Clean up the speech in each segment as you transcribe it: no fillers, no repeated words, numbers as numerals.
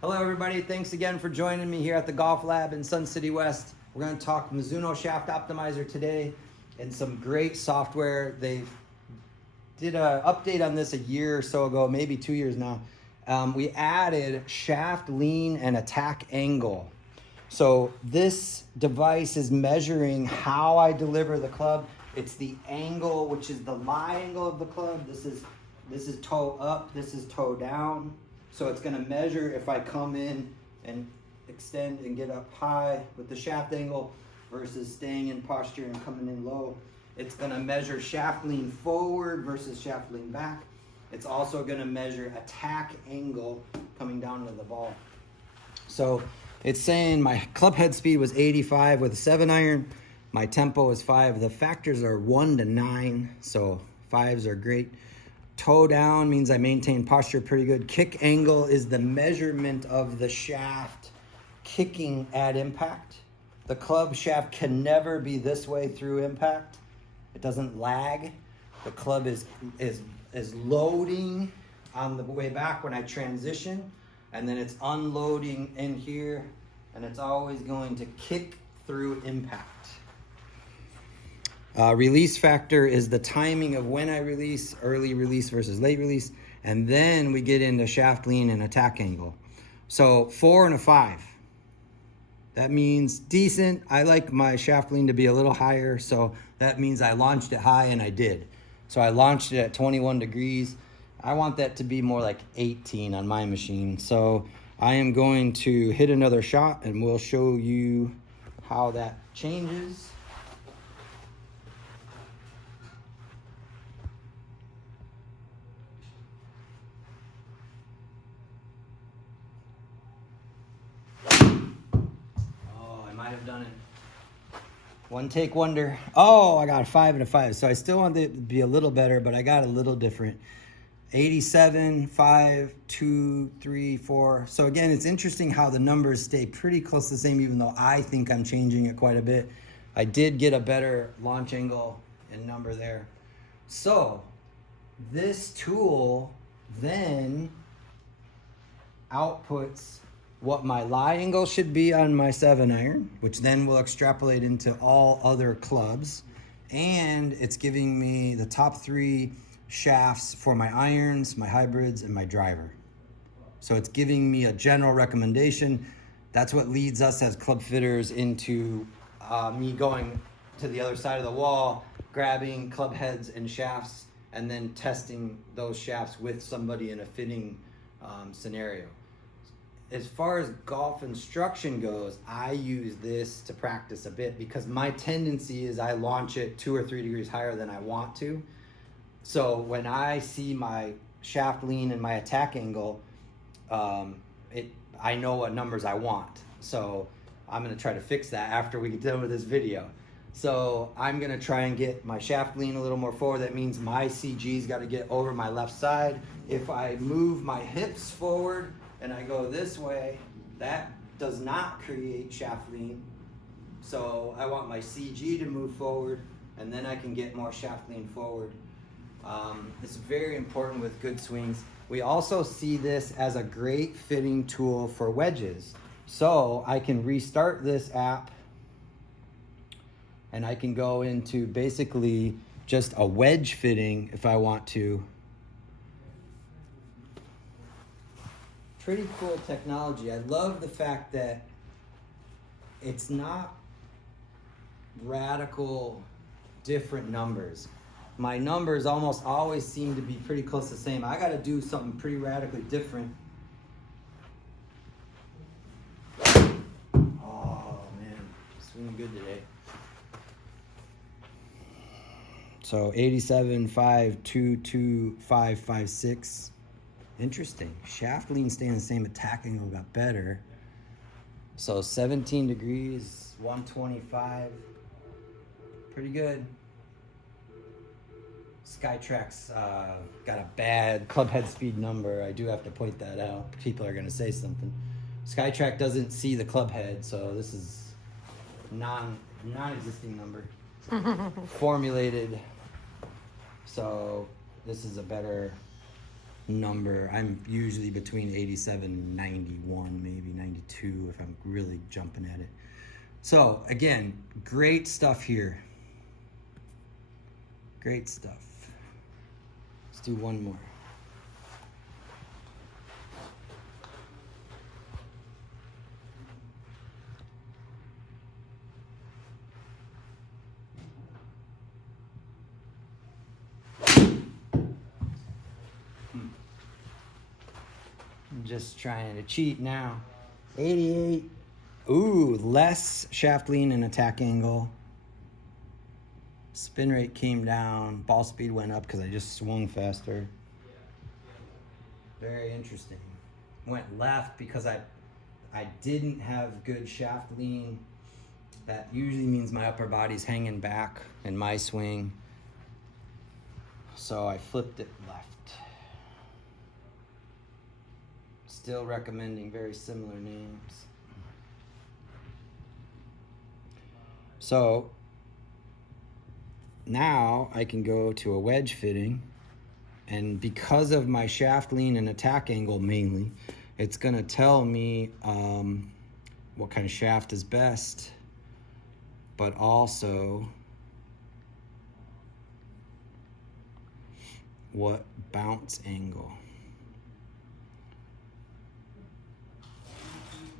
Hello everybody, thanks again for joining me here at the GolfLAB in Sun City West. We're going to talk Mizuno Shaft Optimizer today and some great software. They did an update on this a year or so ago, maybe 2 years now. We added shaft lean and attack angle. So this device is measuring how I deliver the club. It's the angle, which is the lie angle of the club. This is toe up, this is toe down. So it's going to measure if I come in and extend and get up high with the shaft angle versus staying in posture and coming in low. It's going to measure shaft lean forward versus shaft lean back. It's also going to measure attack angle coming down to the ball. So it's saying my club head speed was 85 with a 7-iron. My tempo is 5. The factors are 1 to 9, so 5s are great. Toe down means I maintain posture pretty good. Kick angle is the measurement of the shaft kicking at impact. The club shaft can never be this way through impact. It doesn't lag. The club is loading on the way back when I transition, and then it's unloading in here, and it's always going to kick through impact. Release factor is the timing of when I release, early release versus late release. And then we get into shaft lean and attack angle. So 4 and a 5. That means decent. I like my shaft lean to be a little higher. So that means I launched it high, and I did. So I launched it at 21 degrees. I want that to be more like 18 on my machine. So I am going to hit another shot, and we'll show you how that changes. Might have done it. One take wonder. Oh, I got a 5 and a 5. So I still want it to be a little better, but I got a little different. 87, 5, 2, 3, 4. So again, it's interesting how the numbers stay pretty close to the same, even though I think I'm changing it quite a bit. I did get a better launch angle and number there. So this tool then outputs what my lie angle should be on my 7-iron, which then will extrapolate into all other clubs. And it's giving me the top 3 shafts for my irons, my hybrids, and my driver. So it's giving me a general recommendation. That's what leads us as club fitters into me going to the other side of the wall, grabbing club heads and shafts, and then testing those shafts with somebody in a fitting scenario. As far as golf instruction goes, I use this to practice a bit because my tendency is I launch it 2 or 3 degrees higher than I want to. So when I see my shaft lean and my attack angle, I know what numbers I want. So I'm going to try to fix that after we get done with this video. So I'm going to try and get my shaft lean a little more forward. That means my CG's got to get over my left side. If I move my hips forward and I go this way, that does not create shaft lean. So I want my CG to move forward, and then I can get more shaft lean forward. It's very important with good swings. We also see this as a great fitting tool for wedges. So I can restart this app, and I can go into basically just a wedge fitting if I want to. Pretty cool technology. I love the fact that it's not radical different numbers. My numbers almost always seem to be pretty close to the same. I got to do something pretty radically different. Oh man, swinging good today. So 87, 5, 2, 2, 5, 5, 6. Interesting. Shaft lean staying the same, attack angle got better. So 17 degrees, 125. Pretty good. Skytrack's got a bad club head speed number. I do have to point that out. People are going to say something. Skytrack doesn't see the club head, so this is non-existing number. Formulated. So this is a better number. I'm usually between 87 and 91, maybe 92 if I'm really jumping at it. So again, great stuff here. Great stuff. Let's do one more. I'm just trying to cheat now. 88. Ooh, less shaft lean and attack angle. Spin rate came down. Ball speed went up because I just swung faster. Very interesting. Went left because I didn't have good shaft lean. That usually means my upper body's hanging back in my swing. So I flipped it left. Still recommending very similar names. So now I can go to a wedge fitting, and because of my shaft lean and attack angle mainly, it's gonna tell me what kind of shaft is best, but also what bounce angle.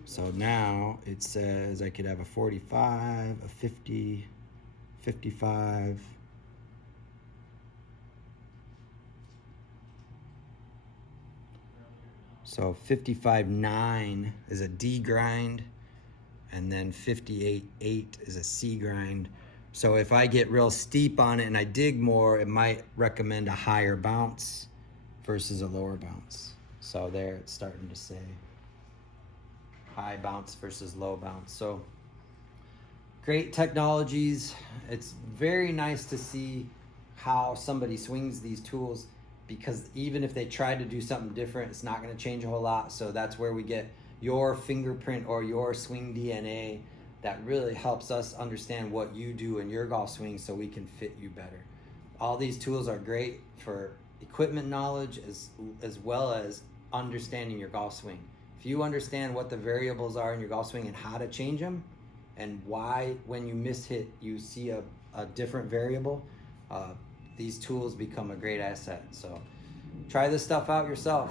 So now it says I could have a 45, a 50, 55. So 55.9 is a D grind, and then 58.8 is a C grind. So if I get real steep on it and I dig more, it might recommend a higher bounce versus a lower bounce. So there it's starting to say high bounce versus low bounce. So great technologies. It's very nice to see how somebody swings these tools, because even if they try to do something different, it's not going to change a whole lot. So that's where we get your fingerprint or your swing DNA that really helps us understand what you do in your golf swing so we can fit you better. All these tools are great for equipment knowledge as well as understanding your golf swing. If you understand what the variables are in your golf swing and how to change them, and why when you miss hit you see a different variable, these tools become a great asset. So try this stuff out yourself.